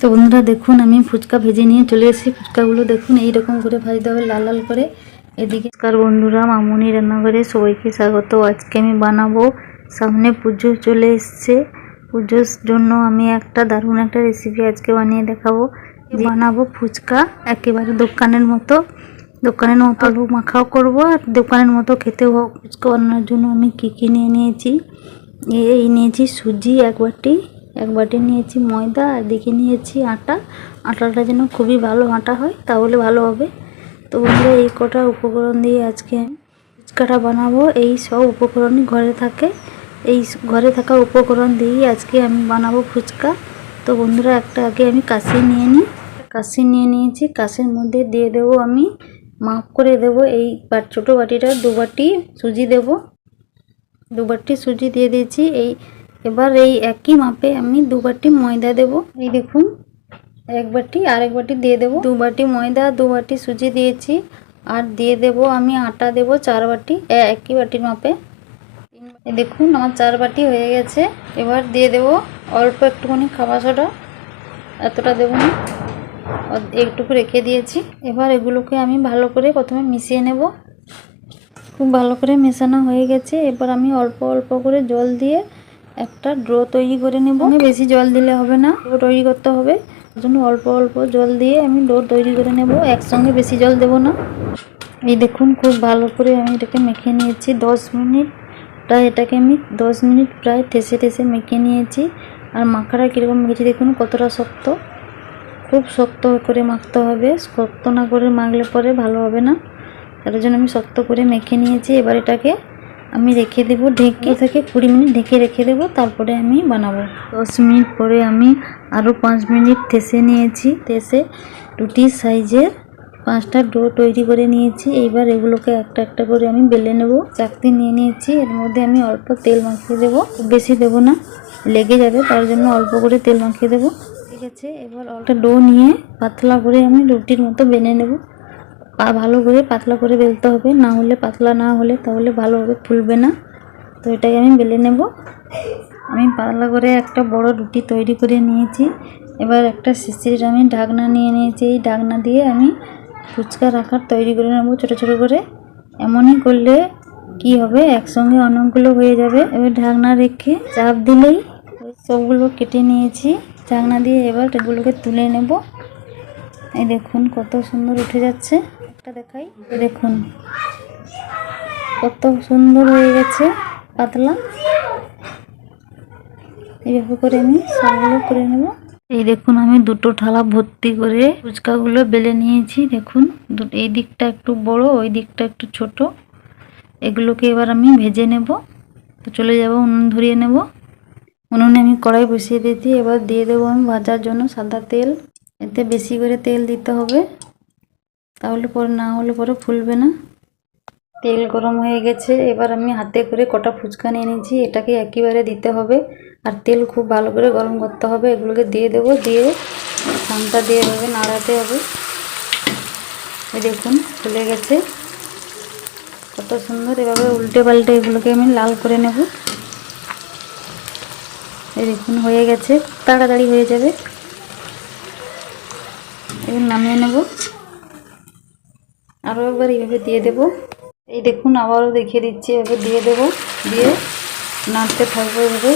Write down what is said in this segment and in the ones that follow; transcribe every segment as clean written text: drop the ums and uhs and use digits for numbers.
তো বন্ধুরা দেখুন আমি ফুচকা ভেজে নিয়ে চলে এসেছি। ফুচকাগুলো দেখুন এইরকম করে ভাজতে হবে, লাল লাল করে। এদিকে বন্ধুরা, মামুনি রান্নাঘরে সবাইকে স্বাগত। আজকে আমি বানাবো, সামনে পুজো চলে এসছে, পুজোর জন্য আমি একটা দারুণ একটা রেসিপি আজকে বানিয়ে দেখাবো। বানাবো ফুচকা একেবারে দোকানের মতো আলু মাখাও করব, আর দোকানের মতো খেতেও হোক। ফুচকা বানানোর জন্য আমি কী নিয়ে নিয়েছি, এই নিয়েছি সুজি এক বাটি নিয়েছি ময়দা, আর দিকে নিয়েছি আটাটা যেন খুবই ভালো আটা হয়, তাহলে ভালো হবে। তো বন্ধুরা এই কটা উপকরণ দিয়ে আজকে আমি ফুচকাটা বানাবো। এই সব উপকরণই ঘরে থাকা উপকরণ দিয়েই আজকে আমি বানাবো ফুচকা। তো বন্ধুরা আগে আমি কাশি নিয়ে নিয়েছি। কাশির মধ্যে দিয়ে দেবো, আমি মাপ করে দেবো, এই ছোটো বাটিটা 2 বাটি সুজি দেবো। 2 বাটি সুজি দিয়ে দিয়েছি। এবার এই একই মাপে আমি 2 বাটি ময়দা দেব। এই দেখুন 1 বাটি আর 1 বাটি দিয়ে দেব। 2 বাটি ময়দা, 2 বাটি সুজি দিয়েছি। আর দিয়ে দেব আমি আটা দেব 4 বাটি, একই বাটির মাপে। এই দেখুন আমার 4 বাটি হয়ে গেছে। এবার দিয়ে দেব অল্প একটুখানি খাবার সোডা, এতটা দেব না, একটুকু রেখে দিয়েছি। এবার এগুলোকে আমি ভালো করে প্রথমে মিশিয়ে নেব। খুব ভালো করে মেশানো হয়ে গেছে। এবার আমি অল্প অল্প করে জল দিয়ে একটা ডো তৈরি করে নেব। বেশি জল দিলে হবে না, ডো তৈরি করতে হবে, তার জন্য অল্প অল্প জল দিয়ে আমি ডো তৈরি করে নেব, একসঙ্গে বেশি জল দেব না। এই দেখুন খুব ভালো করে আমি এটাকে মেখে নিয়েছি 10 মিনিট। এটাকে আমি 10 মিনিট প্রায় ঠেসে মেখে নিয়েছি। আর মাখাটা কীরকম মেখেছি দেখুন, কতটা শক্ত। খুব শক্ত করে মাখতে হবে, শক্ত না করে মাখলে পরে ভালো হবে না, তার জন্য আমি শক্ত করে মেখে নিয়েছি। এবার এটাকে আমি রেখে দেব, ঢেকে থেকে 20 মিনিট ঢেকে রেখে দেব, তারপরে আমি বানাবো। 10 মিনিট পরে আমি আরও 5 মিনিট ঠেসে নিয়েছি। রুটির সাইজের 5টা ডো তৈরি করে নিয়েছি। এইবার এগুলোকে একটা একটা করে আমি বেলে নেব। চাকতি নিয়ে নিয়েছি, এর মধ্যে আমি অল্প তেল মাখিয়ে দেবো, বেশি দেবো না, লেগে যাবে, তার জন্য অল্প করে তেল মাখিয়ে দেবো। ঠিক আছে, এবার একটা ডো নিয়ে পাতলা করে আমি রুটির মতো বেলে নেব। ভালো করে পাতলা করে বেলতে হবে, না হলে পাতলা না হলে তাহলে ভালোভাবে ফুলবে না। তো এটাকে আমি বেলে নেব। আমি পাতলা করে একটা বড় রুটি তৈরি করে নিয়েছি। এবার একটা শিশির আমি ঢাকনা নিয়ে নিয়েছি। এই ঢাকনা দিয়ে আমি ফুচকা রাখার তৈরি করে নেব ছোটো ছোটো করে। এমনই করলে কি হবে, একসঙ্গে অনেকগুলো হয়ে যাবে। এবার ঢাকনা রেখে চাপ দিলেই সবগুলো কেটে নিয়েছি ঢাকনা দিয়ে। এবার এগুলোকে তুলে নেব। এই দেখুন কত সুন্দর উঠে যাচ্ছে। একটা দেখাই, দেখুন কত সুন্দর হয়ে গেছে পাতলা। এইভাবে করে আমি সবগুলো করে নেব। এই দেখুন আমি 2টো থালা ভর্তি করে ফুচকাগুলো বেলে নিয়েছি। দেখুন এই দিকটা একটু বড়, ওই দিকটা একটু ছোট। এগুলোকে এবার আমি ভেজে নেব। তো চলে যাব উনুন ধরিয়ে নেব। উনুনে আমি কড়াই বসিয়ে দিয়েছি। এবার দিয়ে দেবো আমি ভাজার জন্য সাদা তেল। এতে বেশি করে তেল দিতে হবে, তাহলে পরে না হলে পরে ফুলবে না। তেল গরম হয়ে গেছে। এবার আমি হাতে করে কটা ফুচকা নিয়ে নিয়েছি, এটাকে একেবারে দিতে হবে। আর তেল খুব ভালো করে গরম করতে হবে। এগুলোকে দিয়ে দেবো, দিয়ে ধানটা দিয়ে হবে, নাড়াতে হবে। এই দেখুন ফুলে গেছে কত সুন্দর। এভাবে উল্টে পাল্টে এগুলোকে আমি লাল করে নেব। এই দেখুন হয়ে গেছে, তাড়াতাড়ি হয়ে যাবে। এবার নামিয়ে নেব। আরও একবার এইভাবে দিয়ে দেব। এই দেখুন আবারও দেখিয়ে দিচ্ছি, এভাবে দিয়ে দেব, দিয়ে নাড়তে থাকবো। এভাবে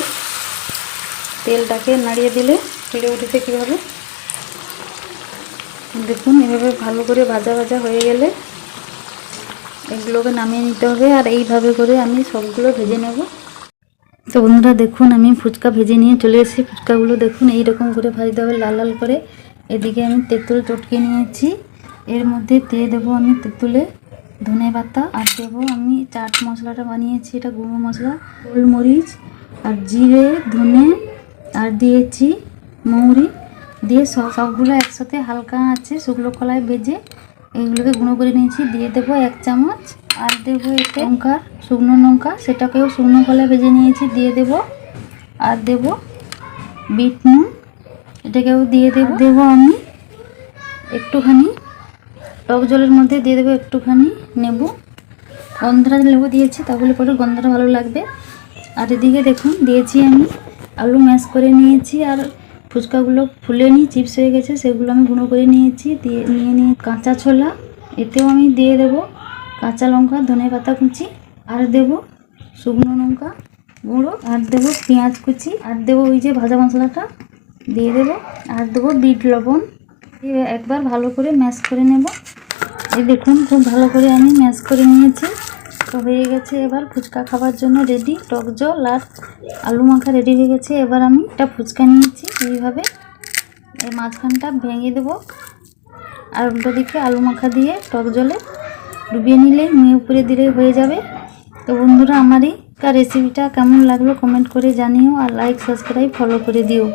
তেলটাকে নাড়িয়ে দিলে ফুলে উঠেছে কীভাবে দেখুন। এভাবে ভালো করে ভাজা ভাজা হয়ে গেলে এগুলোকে নামিয়ে নিতে হবে। আর এইভাবে করে আমি সবগুলো ভেজে নেব। তো বন্ধুরা দেখুন আমি ফুচকা ভেজে নিয়ে চলে এসেছি। ফুচকাগুলো দেখুন এইরকম করে ভাজতে হবে, লাল লাল করে। এদিকে আমি তেঁতুল চটকে নিয়েছি, এর মধ্যে দিয়ে দেবো আমি তেঁতুলে ধনে পাতা, আর দেবো আমি চাট মশলাটা বানিয়েছি, এটা গুঁড়ো মশলা, গোলমরিচ আর জিরে, ধনে, আর দিয়েছি মৌরি, দিয়ে সবগুলো একসাথে হালকা আছে শুকনো কলায় ভেজে এইগুলোকে গুঁড়ো করে নিয়েছি। দিয়ে দেবো 1 চামচ। আর দেবো এতে শুকনো লঙ্কা, সেটাকেও শুকনো কলায় ভেজে নিয়েছি, দিয়ে দেবো। আর দেবো বিট নুন, এটাকেও দিয়ে দেবো আমি একটুখানি টক জলের মধ্যে দিয়ে দেবো একটুখানি নেবু, গন্ধরাজ লেবু দিয়েছি, তাহলে পরে গন্ধটা ভালো লাগবে। আর এদিকে দেখুন দিয়েছি আমি আলু ম্যাশ করে নিয়েছি, আর ফুচকাগুলো ফুলেনি, চিপস হয়ে গেছে, সেগুলো আমি গুঁড়ো করে নিয়েছি। নিয়ে কাঁচা ছোলা, এতেও আমি দিয়ে দেবো কাঁচা লঙ্কা, ধনেপাতা কুচি, আর দেবো শুকনো লঙ্কা গুঁড়ো, আর দেবো পেঁয়াজ কুচি, আর দেবো ওই যে ভাজা মশলাটা দিয়ে দেবো, আর দেবো বিট লবণ। একবার ভালো করে ম্যাশ করে নেব। এই দেখুন খুব ভালো করে আমি ম্যাশ করে নিয়েছি। তো হয়ে গেছে, এবার ফুচকা খাবার জন্য রেডি। টক জল আর আলু মাখা রেডি হয়ে গেছে। এবার আমি একটা ফুচকা নিয়েছি, এইভাবে এই মাঝখানটা ভেঙে দেবো, আর উল্টো দিকে আলু মাখা দিয়ে টক জলে ডুবিয়ে নিলে নিয়ে উপরে দিলে হয়ে যাবে। তো বন্ধুরা, আমার এই রেসিপিটা কেমন লাগলো কমেন্ট করে জানিও, আর লাইক সাবস্ক্রাইব ফলো করে দিও।